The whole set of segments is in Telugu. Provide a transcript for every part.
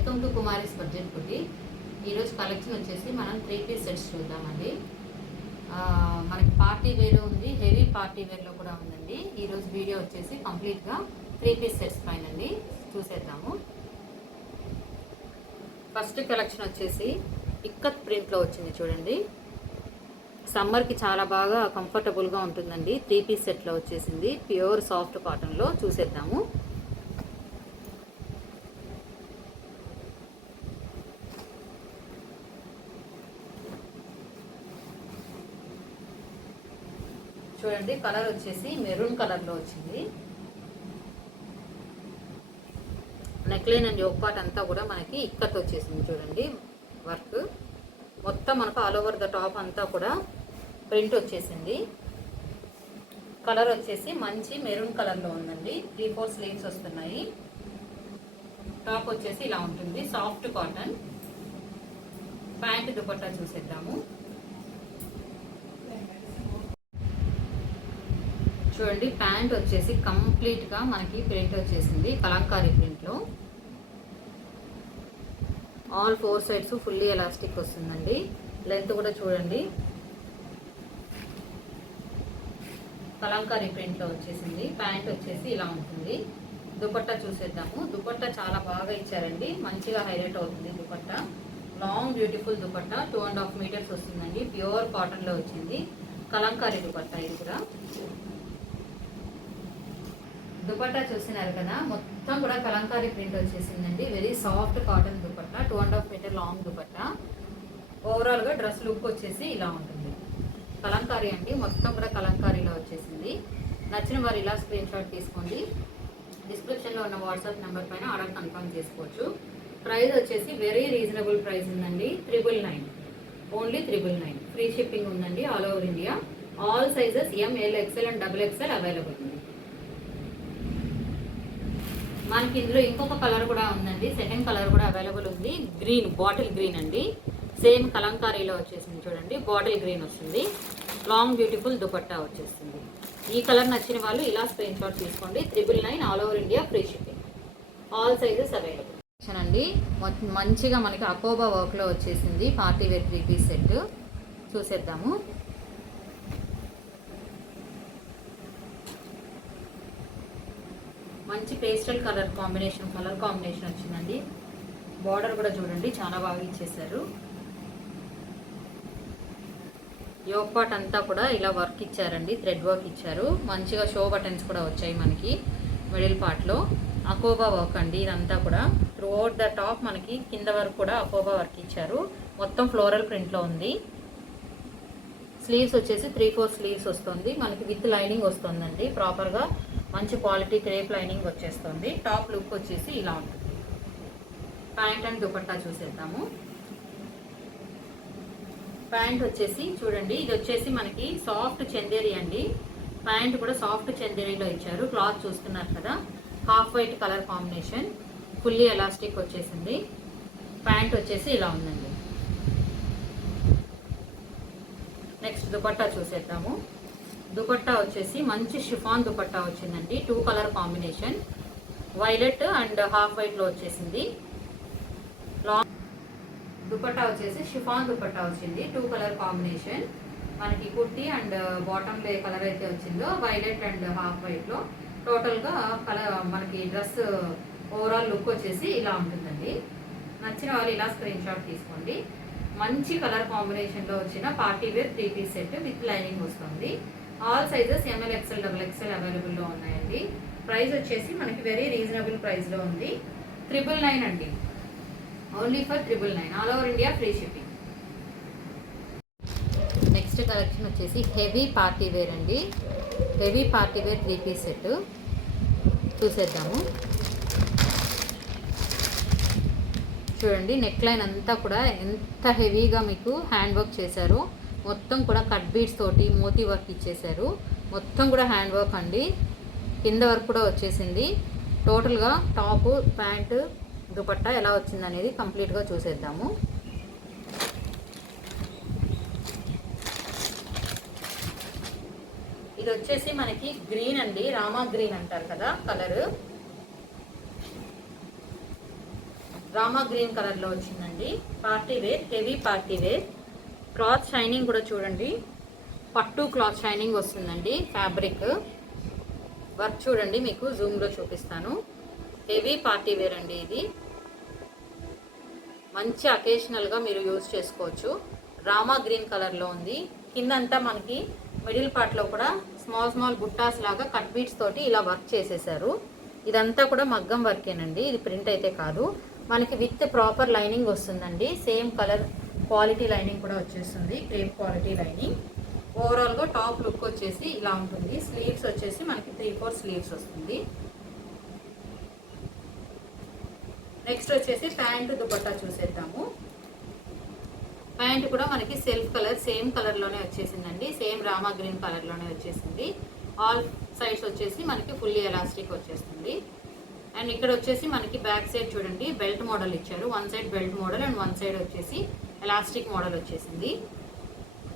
వెల్కమ్ టు కుమారీస్ బడ్జెట్ కుట్టి. ఈరోజు కలెక్షన్ వచ్చేసి మనం 3 పీస్ సెట్స్ చూద్దామండి. మనకి పార్టీ వేర్ ఉంది, హెవీ పార్టీ వేర్లో కూడా ఉందండి. ఈరోజు వీడియో వచ్చేసి కంప్లీట్గా 3 పీస్ సెట్స్ పైన అండి, చూసేద్దాము. ఫస్ట్ కలెక్షన్ వచ్చేసి ఇక్కత్ ప్రింట్లో వచ్చింది చూడండి. సమ్మర్కి చాలా బాగా కంఫర్టబుల్గా ఉంటుందండి. 3 పీస్ సెట్లో వచ్చేసింది, ప్యూర్ సాఫ్ట్ కాటన్లో. చూసేద్దాము. చూడండి, కలర్ వచ్చేసి మెరూన్ కలర్లో వచ్చింది. నెక్లైన్ అండ్ యోక్ పార్ట్ అంతా కూడా మనకి ఇక్కత్ వచ్చేసింది చూడండి. వర్క్ మొత్తం మనకు ఆల్ ఓవర్ ద టాప్ అంతా కూడా ప్రింట్ వచ్చేసింది. కలర్ వచ్చేసి మంచి మెరూన్ కలర్లో ఉందండి. 3/4 స్లీవ్స్ వస్తున్నాయి. టాప్ వచ్చేసి ఇలా ఉంటుంది, సాఫ్ట్ కాటన్. ప్యాంట్ దుపట్టా చూసేద్దాము. చూడండి, ప్యాంట్ వచ్చేసి కంప్లీట్గా మనకి ప్రింట్ వచ్చేసింది, కలంకారీ ప్రింట్లో. ఆల్ 4 సైడ్స్ ఫుల్లీ ఎలాస్టిక్ వస్తుందండి. లెంత్ కూడా చూడండి, కలంకారీ ప్రింట్లో వచ్చేసింది. ప్యాంట్ వచ్చేసి ఇలా ఉంటుంది. దుపట్టా చూసేద్దాము. దుపట్టా చాలా బాగా ఇచ్చారండి, మంచిగా హైలైట్ అవుతుంది dupatta. Long beautiful dupatta, 2.5 meters వస్తుందండి. ప్యూర్ కాటన్లో వచ్చింది, కలంకారీ దుపట్టా. ఇది కూడా దుపట్టా చూసినారు కదా, మొత్తం కూడా కలంకారీ ప్రింట్ వచ్చేసిందండి. Very soft cotton dupatta, 2.5 meter long dupatta. ఓవరాల్గా డ్రెస్ లుక్ వచ్చేసి ఇలా ఉంటుంది. కలంకారీ అండి, మొత్తం కూడా కలంకారీలో వచ్చేసింది. నచ్చిన వారు ఇలా స్క్రీన్ షాట్ తీసుకోండి. డిస్క్రిప్షన్లో ఉన్న వాట్సాప్ నెంబర్ పైన ఆర్డర్ కన్ఫర్మ్ చేసుకోవచ్చు. ప్రైస్ వచ్చేసి వెరీ రీజనబుల్ ప్రైస్ ఉందండి. 999, ఓన్లీ 999. ఫ్రీ షిప్పింగ్ ఉందండి all over India. All sizes ML, XL and XXL available ఉంది. మనకి ఇందులో ఇంకొక కలర్ కూడా ఉందండి, సెకండ్ కలర్ కూడా అవైలబుల్ ఉంది. గ్రీన్, బాటిల్ గ్రీన్ అండి. సేమ్ కలంకారీలో వచ్చేసింది చూడండి, బాటిల్ గ్రీన్ వస్తుంది. లాంగ్ బ్యూటిఫుల్ దుపట్టా వచ్చేస్తుంది. ఈ కలర్ నచ్చిన వాళ్ళు ఇలా స్క్రీన్ షాట్ తీసుకోండి. 999, all over India free shipping. All sizes available అండి. మంచిగా మనకి అకోబా వర్క్లో వచ్చేసింది పార్టీ వేర్ 3 పీస్ సెట్. చూసేద్దాము. మంచి పేస్టల్ కలర్ కాంబినేషన్ వచ్చిందండి. బార్డర్ కూడా చూడండి, చాలా బాగా ఇచ్చేసారు. యోక్ పార్ట్ అంతా కూడా ఇలా వర్క్ ఇచ్చారండి, థ్రెడ్ వర్క్ ఇచ్చారు. మంచిగా షో బటన్స్ కూడా వచ్చాయి మనకి మిడిల్ పార్ట్లో. అకోబా వర్క్ అండి ఇదంతా కూడా. త్రూఅవుట్ ద టాప్ మనకి కింద వరకు కూడా అకోబా వర్క్ ఇచ్చారు. మొత్తం ఫ్లోరల్ ప్రింట్లో ఉంది. స్లీవ్స్ వచ్చేసి 3/4 స్లీవ్స్ వస్తుంది మనకి, విత్ లైనింగ్ వస్తుందండి. ప్రాపర్గా మంచి క్వాలిటీ క్రేప్ లైనింగ్ వచ్చేస్తుంది. టాప్ లుక్ వచ్చేసి ఇలా ఉంటుంది. ప్యాంట్ అండ్ దుపట్టా చూసేద్దాము. ప్యాంట్ వచ్చేసి చూడండి, ఇది వచ్చేసి మనకి సాఫ్ట్ చందేరి అండి. ప్యాంట్ కూడా సాఫ్ట్ చందేరిలో ఇచ్చారు. క్లాత్ చూస్తున్నారు కదా, half white colour combination, fully elastic వచ్చేసింది. ప్యాంట్ వచ్చేసి ఇలా ఉందండి. నెక్స్ట్ దుపట్టా చూసేద్దాము. దుపట్టా వచ్చేసి మంచి షిఫాన్ దుపట్టా వచ్చిందండి. 2 colour combination, violet and half వైట్లో వచ్చేసింది. లాంగ్ దుపట్టా వచ్చేసి షిఫాన్ దుపట్టా వచ్చింది, 2 కలర్ కాంబినేషన్. మనకి కుర్తీ అండ్ బాటంలో ఏ కలర్ అయితే వచ్చిందో వైలెట్ అండ్ హాఫ్ వైట్లో. టోటల్గా కలర్ మనకి డ్రెస్ ఓవరాల్ లుక్ వచ్చేసి ఇలా ఉంటుందండి. నచ్చిన వాళ్ళు ఇలా స్క్రీన్ షాట్ తీసుకోండి. మంచి కలర్ కాంబినేషన్లో వచ్చిన party wear 3 piece set with lining వస్తుంది. All sizes ML, XL, XXL అవైలబుల్లో ఉన్నాయండి. ప్రైస్ వచ్చేసి మనకి వెరీ రీజనబుల్ ప్రైస్లో ఉంది. 999 అండి, only for 999, all over India free shipping. Next collection వచ్చేసి హెవీ పార్టీ వేర్ అండి. Heavy party wear 3 piece set చూసేద్దాము. చూడండి, నెక్ లైన్ అంతా కూడా ఎంత హెవీగా మీకు హ్యాండ్ వర్క్ చేశారు. మొత్తం కూడా కట్ బీడ్స్ తోటి మోతీ వర్క్ ఇచ్చేసారు. మొత్తం కూడా హ్యాండ్ వర్క్ అండి. కింద వర్క్ కూడా వచ్చేసింది. టోటల్గా టాప్, ప్యాంటు, దుపట్టా ఎలా వచ్చింది అనేది కంప్లీట్గా చూసేద్దాము. ఇది వచ్చేసి మనకి గ్రీన్ అండి, రామా గ్రీన్ అంటారు కదా కలర్. రామా గ్రీన్ కలర్లో వచ్చిందండి. Party wear, heavy party wear. Cloth shining కూడా చూడండి, పట్టు క్లాత్ షైనింగ్ వస్తుందండి. ఫ్యాబ్రిక్ వర్క్ చూడండి, మీకు జూమ్లో చూపిస్తాను. హెవీ పార్టీ వేర్ అండి ఇది. మంచి అకేషనల్గా మీరు యూజ్ చేసుకోవచ్చు. రామా గ్రీన్ కలర్లో ఉంది. కిందంతా మనకి మిడిల్ పార్ట్లో కూడా స్మాల్ స్మాల్ బుట్టాస్ లాగా కట్ బీట్స్ తోటి ఇలా వర్క్ చేసేసారు. ఇదంతా కూడా మగ్గం వర్కేనండి, ఇది ప్రింట్ అయితే కాదు. మనకి విత్ ప్రాపర్ లైనింగ్ వస్తుందండి. సేమ్ కలర్ క్వాలిటీ లైనింగ్ కూడా వచ్చేస్తుంది, క్రేప్ క్వాలిటీ లైనింగ్. ఓవరాల్గా టాప్ లుక్ వచ్చేసి ఇలా ఉంటుంది. స్లీవ్స్ వచ్చేసి మనకి 3-4 స్లీవ్స్ వస్తుంది. నెక్స్ట్ వచ్చేసి ప్యాంటు దుపట్టా చూసేద్దాము. ప్యాంట్ కూడా మనకి సెల్ఫ్ కలర్, సేమ్ కలర్లోనే వచ్చేసిందండి. సేమ్ రామా గ్రీన్ కలర్లోనే వచ్చేసింది. ఆల్ సైడ్స్ వచ్చేసి మనకి ఫుల్లీ ఎలాస్టిక్ వచ్చేస్తుంది. అండ్ ఇక్కడ వచ్చేసి మనకి బ్యాక్ సైడ్ చూడండి బెల్ట్ మోడల్ ఇచ్చారు. One side belt model and one side వచ్చేసి ఎలాస్టిక్ మోడల్ వచ్చేసింది.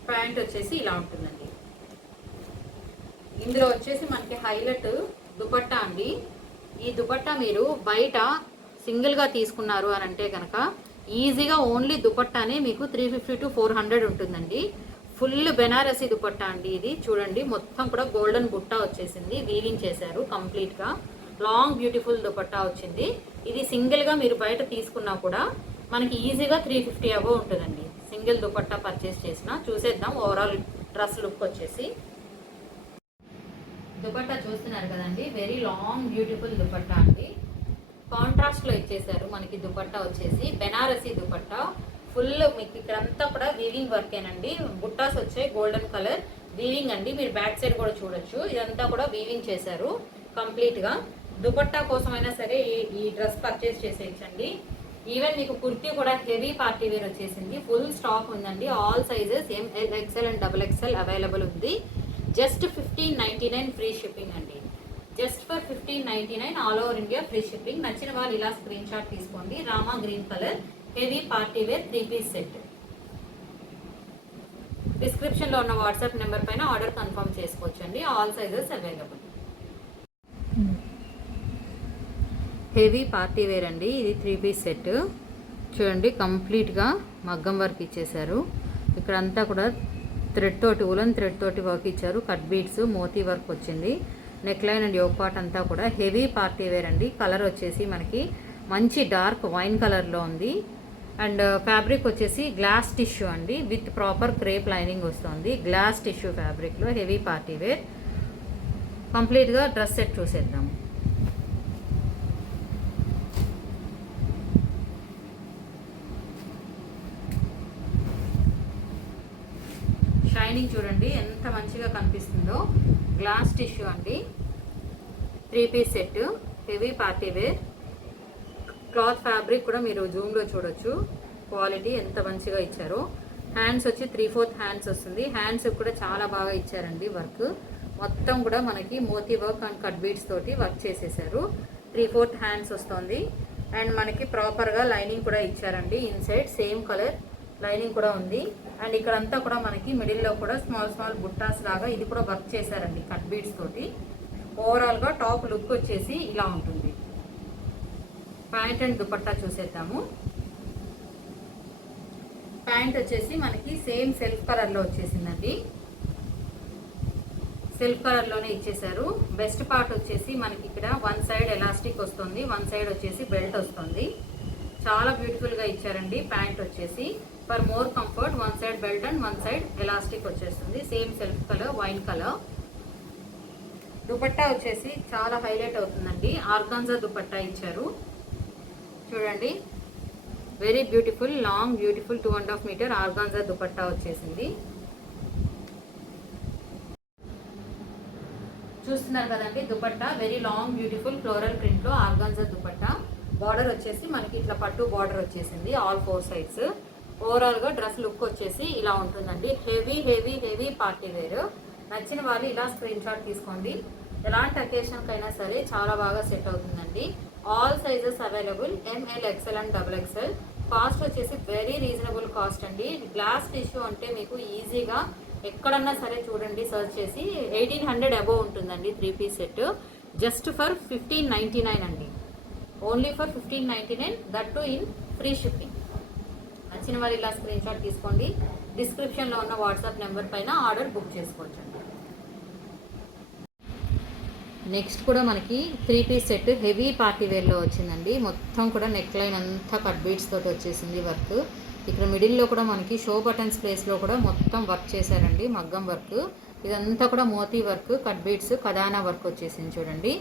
ప్యాంట్ వచ్చేసి ఇలా ఉంటుందండి. ఇందులో వచ్చేసి మనకి హైలైట్ దుపట్టా అండి. ఈ దుపట్టా మీరు బయట సింగిల్గా తీసుకున్నారు అని అంటే కనుక ఈజీగా ఓన్లీ దుపట్టానే మీకు 350 to 400 ఉంటుందండి. ఫుల్ బెనారసీ దుపట్టా అండి ఇది. చూడండి మొత్తం కూడా గోల్డెన్ బుట్టా వచ్చేసింది, వీవింగ్ చేశారు కంప్లీట్గా. లాంగ్ బ్యూటిఫుల్ దుపట్టా వచ్చింది. ఇది సింగిల్గా మీరు బయట తీసుకున్నా కూడా మనకి ఈజీగా 350 అబోవ్ ఉంటుందండి సింగిల్ దుపట్టా పర్చేస్ చేసిన. చూసేద్దాం ఓవరాల్ డ్రెస్ లుక్ వచ్చేసి. దుపట్టా చూస్తున్నారు కదండి, వెరీ లాంగ్ బ్యూటిఫుల్ దుపట్టా అండి. కాంట్రాస్ట్లో ఇచ్చేసారు మనకి. దుపట్టా వచ్చేసి బెనారసీ దుపట్టా. ఫుల్ మీకు ఇక్కడంతా కూడా వీవింగ్ వర్కేనండి. బుట్టాస్ వచ్చాయి గోల్డెన్ కలర్ వీవింగ్ అండి. మీరు బ్యాక్ సైడ్ కూడా చూడొచ్చు, ఇదంతా కూడా వీవింగ్ చేశారు కంప్లీట్గా. దుపట్టా కోసమైనా సరే ఈ డ్రెస్ పర్చేస్ చేసేయచ్చండి. ఈవెన్ మీకు కుర్తీ కూడా హెవీ పార్టీ వేర్ వచ్చేసింది. ఫుల్ స్టాక్ ఉందండి. All sizes ML, XL and XXL available ఉంది. జస్ట్ 1599 ఫ్రీ షిప్పింగ్ అండి. Just for 1599 all over India free shipping. నచ్చిన వాళ్ళు ఇలా స్క్రీన్ షాట్ తీసుకోండి. Rama green colour heavy party wear 3-piece set. డిస్క్రిప్షన్లో ఉన్న వాట్సాప్ నెంబర్ పైన ఆర్డర్ కన్ఫర్మ్ చేసుకోవచ్చండి. All sizes available. Heavy party wear అండి ఇది. 3-piece సెట్ చూడండి, కంప్లీట్గా మగ్గం వర్క్ ఇచ్చేసారు. ఇక్కడంతా కూడా థ్రెడ్ తోటి, ఉలన్ థ్రెడ్ తోటి వర్క్ ఇచ్చారు. కట్ బీట్స్, మోతీ వర్క్ వచ్చింది. Neckline and yoke part అంతా కూడా హెవీ పార్టీ వేర్ అండి. కలర్ వచ్చేసి మనకి మంచి డార్క్ వైన్ కలర్లో ఉంది. అండ్ ఫ్యాబ్రిక్ వచ్చేసి గ్లాస్ టిష్యూ అండి, విత్ ప్రాపర్ క్రేప్ లైనింగ్ వస్తుంది. గ్లాస్ టిష్యూ ఫ్యాబ్రిక్లో హెవీ పార్టీ వేర్. కంప్లీట్గా డ్రెస్ సెట్ చూసేద్దాం. షైనింగ్ చూడండి ఎంత మంచిగా కనిపిస్తుందో. గ్లాస్ టిష్యూ అండి. 3-piece set, heavy party wear. Cloth fabric కూడా మీరు జూమ్లో చూడొచ్చు, క్వాలిటీ ఎంత మంచిగా ఇచ్చారో. హ్యాండ్స్ వచ్చి 3/4 హ్యాండ్స్ వస్తుంది. హ్యాండ్స్ కూడా చాలా బాగా ఇచ్చారండి వర్క్. మొత్తం కూడా మనకి మోతీ వర్క్ అండ్ కట్ బీట్స్ తోటి వర్క్ చేసేసారు. 3/4 హ్యాండ్స్ వస్తుంది. అండ్ మనకి ప్రాపర్గా లైనింగ్ కూడా ఇచ్చారండి. ఇన్సైడ్ సేమ్ కలర్ లైనింగ్ కూడా ఉంది. అండ్ ఇక్కడంతా కూడా మనకి మిడిల్లో కూడా స్మాల్ స్మాల్ బుట్టాస్ లాగా ఇది కూడా వర్క్ చేశారండి కట్ బీట్స్ తోటి. ఓవరాల్గా టాప్ లుక్ వచ్చేసి ఇలా ఉంటుంది. ప్యాంట్ అండ్ దుపట్టా చూసేద్దాము. ప్యాంట్ వచ్చేసి మనకి సేమ్ సెల్ఫ్ కలర్లో వచ్చేసిందండి. సెల్ఫ్ కలర్లోనే ఇచ్చేసారు. బెస్ట్ పార్ట్ వచ్చేసి మనకి ఇక్కడ వన్ సైడ్ ఎలాస్టిక్ వస్తుంది, వన్ సైడ్ వచ్చేసి బెల్ట్ వస్తుంది. చాలా బ్యూటిఫుల్గా ఇచ్చారండి. ప్యాంట్ వచ్చేసి for more comfort one side belt and one side elastic వచ్చేస్తుంది. Same self colour wine colour. Dupatta వచ్చేసి చాలా హైలైట్ అవుతుందండి. ఆర్గాన్జా దుపట్టా ఇచ్చారు చూడండి, very beautiful long beautiful 2.5 metre organza dupatta వచ్చేసింది. చూస్తున్నారు కదండి dupatta very long beautiful floral ప్రింట్లో ఆర్గాన్జా దుపట్టా. బార్డర్ వచ్చేసి మనకి ఇట్లా పట్టు బార్డర్ వచ్చేసింది ఆల్ 4 సైడ్స్. ఓవరాల్గా డ్రెస్ లుక్ వచ్చేసి ఇలా ఉంటుందండి. Heavy heavy heavy party wear. నచ్చిన వాళ్ళు ఇలా స్క్రీన్ షాట్ తీసుకోండి. ఎలాంటి అకేషన్కైనా సరే చాలా బాగా సెట్ అవుతుందండి. All sizes available ML, XL and XXL. Cost వచ్చేసి వెరీ రీజనబుల్ కాస్ట్ అండి. గ్లాస్ టిష్యూ అంటే మీకు ఈజీగా ఎక్కడన్నా సరే చూడండి సర్చ్ చేసి 1800 అబోవ్ ఉంటుందండి 3-piece సెట్. జస్ట్ ఫర్ 1599 అండి. Only for 1599, that to in free shipping. నచ్చిన వారు ఇలా స్క్రీన్ షాట్ తీసుకోండి. డిస్క్రిప్షన్లో ఉన్న వాట్సాప్ నెంబర్ పైన ఆర్డర్ బుక్ చేసుకోవచ్చు. నెక్స్ట్ కూడా మనకి 3 పీస్ సెట్ హెవీ పార్టీ వేర్లో వచ్చిందండి. మొత్తం కూడా నెక్ లైన్ అంతా కట్ బీట్స్ తోటి వచ్చేసింది వర్క్. ఇక్కడ మిడిల్లో కూడా మనకి షో బటన్స్ ప్లేస్లో కూడా మొత్తం వర్క్ చేశారండి, మగ్గం వర్క్. ఇదంతా కూడా మోతీ వర్క్, కట్ బీట్స్, కదానా వర్క్ వచ్చేసింది చూడండి.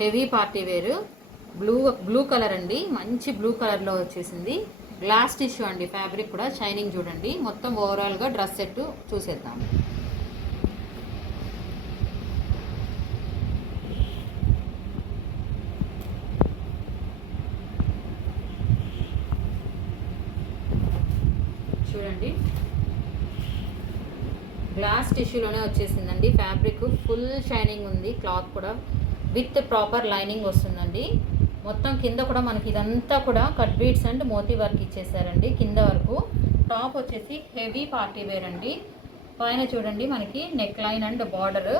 Heavy party wear, blue colour అండి, మంచి బ్లూ కలర్లో వచ్చేసింది. గ్లాస్ టిష్యూ అండి, ఫ్యాబ్రిక్ కూడా షైనింగ్ చూడండి. మొత్తం ఓవరాల్గా డ్రెస్ సెట్ చూసేద్దాం. చూడండి, గ్లాస్ టిష్యూలోనే వచ్చేసిందండి. ఫ్యాబ్రిక్ ఫుల్ షైనింగ్ ఉంది, క్లాత్ కూడా విత్ ప్రాపర్ లైనింగ్ వస్తుందండి. మొత్తం కింద కూడా మనకి ఇదంతా కూడా కట్ బీడ్స్ అండ్ మోతీ వర్క్ ఇచ్చేసారండి కింద వరకు. టాప్ వచ్చేసి హెవీ పార్టీ వేర్ అండి. పైన చూడండి మనకి neckline and border,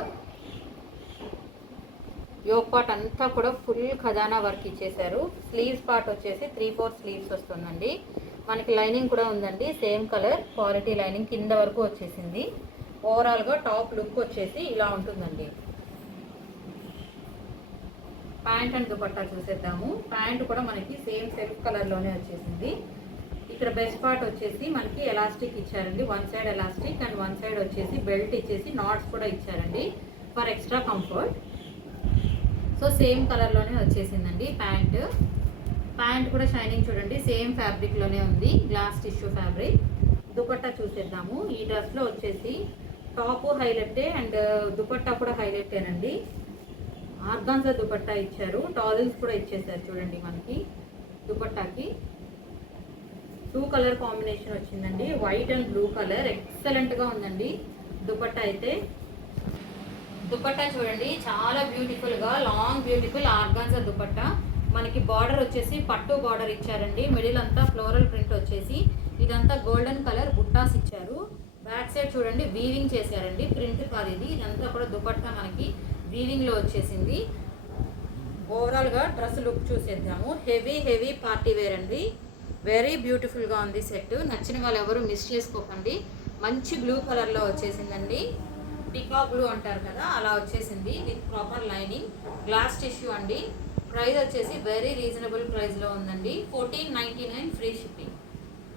yoke part అంతా కూడా ఫుల్ ఖజానా వర్క్ ఇచ్చేసారు. స్లీవ్స్ పార్ట్ వచ్చేసి 3/4 స్లీవ్స్ వస్తుందండి. మనకి లైనింగ్ కూడా ఉందండి, సేమ్ కలర్ క్వాలిటీ లైనింగ్ కింద వరకు వచ్చేసింది. ఓవరాల్గా టాప్ లుక్ వచ్చేసి ఇలా ఉంటుందండి. ప్యాంట్ అండ్ దుపట్టా చూసేద్దాము. ప్యాంట్ కూడా మనకి సేమ్ సెల్ఫ్ కలర్లోనే వచ్చేసింది. ఇక్కడ బెస్ట్ పార్ట్ వచ్చేసి మనకి ఎలాస్టిక్ ఇచ్చారండి, one side elastic and one side వచ్చేసి బెల్ట్ ఇచ్చేసి నాట్స్ కూడా ఇచ్చారండి for extra comfort. So same కలర్లోనే వచ్చేసిందండి ప్యాంట్. ప్యాంట్ కూడా షైనింగ్ చూడండి, సేమ్ ఫ్యాబ్రిక్లోనే ఉంది, గ్లాస్ టిష్యూ ఫ్యాబ్రిక్. దుపట్టా చూసేద్దాము. ఈ డ్రెస్లో వచ్చేసి టాప్ హైలైటే అండ్ దుపట్టా కూడా హైలైటేనండి. ఆర్గాన్జా దుపట్టా ఇచ్చారు, టాజిల్స్ కూడా ఇచ్చేసారు చూడండి. మనకి దుపట్టాకి 2 కలర్ కాంబినేషన్ వచ్చిందండి, వైట్ అండ్ బ్లూ కలర్. ఎక్సలెంట్గా ఉందండి దుపట్టా అయితే. దుపట్టా చూడండి, చాలా బ్యూటిఫుల్గా లాంగ్ బ్యూటిఫుల్ ఆర్గాన్జా దుపట్టా. మనకి బార్డర్ వచ్చేసి పట్టు బార్డర్ ఇచ్చారండి, మిడిల్ అంతా ఫ్లోరల్ ప్రింట్ వచ్చేసి ఇదంతా గోల్డెన్ కలర్ బుట్టాస్ ఇచ్చారు. బ్యాక్ సైడ్ చూడండి వీవింగ్ చేశారండి, ప్రింట్ కాదు ఇది. ఇదంతా కూడా దుపట్టా మనకి వీవింగ్లో వచ్చేసింది. ఓవరాల్గా డ్రెస్ లుక్ చూసేద్దాము. హెవీ పార్టీ వేర్ అండి, వెరీ బ్యూటిఫుల్గా ఉంది సెట్. నచ్చిన వాళ్ళు ఎవరు మిస్ చేసుకోకండి. మంచి బ్లూ కలర్లో వచ్చేసిందండి, పికా బ్లూ అంటారు కదా అలా వచ్చేసింది with proper lining. Glass tissue అండి. ప్రైస్ వచ్చేసి వెరీ రీజనబుల్ ప్రైస్లో ఉందండి. 1499 ఫ్రీ షిప్పింగ్.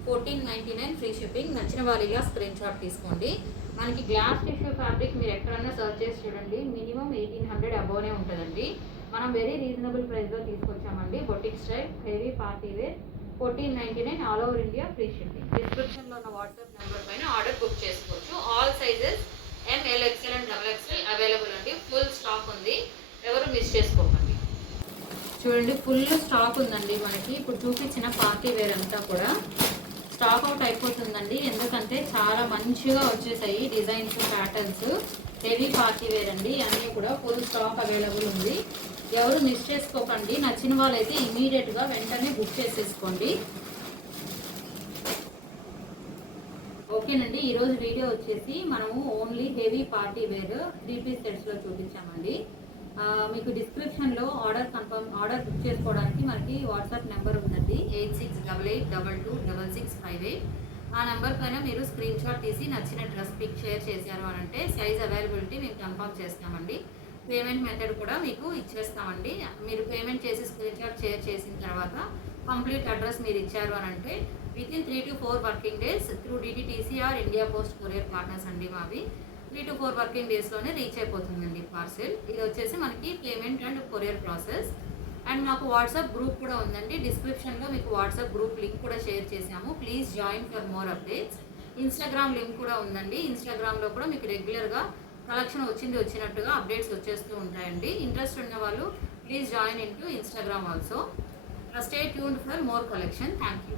1499 free shipping. నచ్చిన వాళ్ళు ఇలా స్క్రీన్ షాట్ తీసుకోండి. మనకి గ్లాస్ టిష్యూ ఫ్యాబ్రిక్ మీరు ఎక్కడన్నా సర్చ్ చేసి చూడండి, మినిమం 1800 అబోనే ఉంటుందండి. మనం వెరీ రీజనబుల్ ప్రైస్లో తీసుకొచ్చామండి. Boutique style heavy party wear 1499 all over India free shipping. డిస్క్రిప్షన్లో ఉన్న వాట్సాప్ నెంబర్ పైన ఆర్డర్ బుక్ చేసుకోవచ్చు. All sizes ML, XL and XXL available అండి. ఫుల్ స్టాక్ ఉంది, ఎవరు మిస్ చేసుకోకండి. చూడండి ఫుల్ స్టాక్ ఉందండి మనకి. ఇప్పుడు చూపించిన పార్టీ వేర్ అంతా కూడా స్టాక్ అవుట్ అయిపోతుందండి, ఎందుకంటే చాలా మంచిగా వచ్చేసాయి designs, patterns. Heavy party wear అండి, అన్నీ కూడా ఫుల్ స్టాక్ అవైలబుల్ ఉంది. ఎవరు మిస్ చేసుకోకండి. నచ్చిన వాళ్ళైతే ఇమీడియట్గా వెంటనే బుక్ చేసేసుకోండి. ఓకేనండి, ఈరోజు వీడియో వచ్చేసి మనము only heavy party wear 3 piece సెట్స్లో చూపించామండి. మీకు డిస్క్రిప్షన్లో ఆర్డర్ బుక్ చేసుకోవడానికి మనకి వాట్సాప్ నెంబర్ ఉందండి, 8688226658. ఆ నెంబర్ పైన మీరు స్క్రీన్ షాట్ తీసి నచ్చిన డ్రెస్ పిక్ షేర్ చేశారు అని అంటే సైజ్ అవైలబిలిటీ మేము కన్ఫర్మ్ చేస్తామండి. పేమెంట్ మెథడ్ కూడా మీకు ఇచ్చేస్తామండి. మీరు పేమెంట్ చేసి స్క్రీన్ షాట్ షేర్ చేసిన తర్వాత కంప్లీట్ అడ్రస్ మీరు ఇచ్చారు అని అంటే within 3 to 4 working days through DTTC or India post courier partners అండి మావి. 3 to 4 వర్కింగ్ డేస్లోనే రీచ్ అయిపోతుందండి పార్సెల్. ఇది వచ్చేసి మనకి payment and courier process. And మాకు వాట్సాప్ గ్రూప్ కూడా ఉందండి. డిస్క్రిప్షన్లో మీకు వాట్సాప్ గ్రూప్ లింక్ కూడా షేర్ చేశాము. Please join for more updates. Instagram link కూడా ఉందండి. ఇన్స్టాగ్రామ్లో కూడా మీకు రెగ్యులర్గా కలెక్షన్ వచ్చినట్టుగా అప్డేట్స్ వచ్చేస్తూ ఉంటాయండి. ఇంట్రెస్ట్ ఉన్న వాళ్ళు please join in to Instagram also. Stay tuned for more collection. Thank you.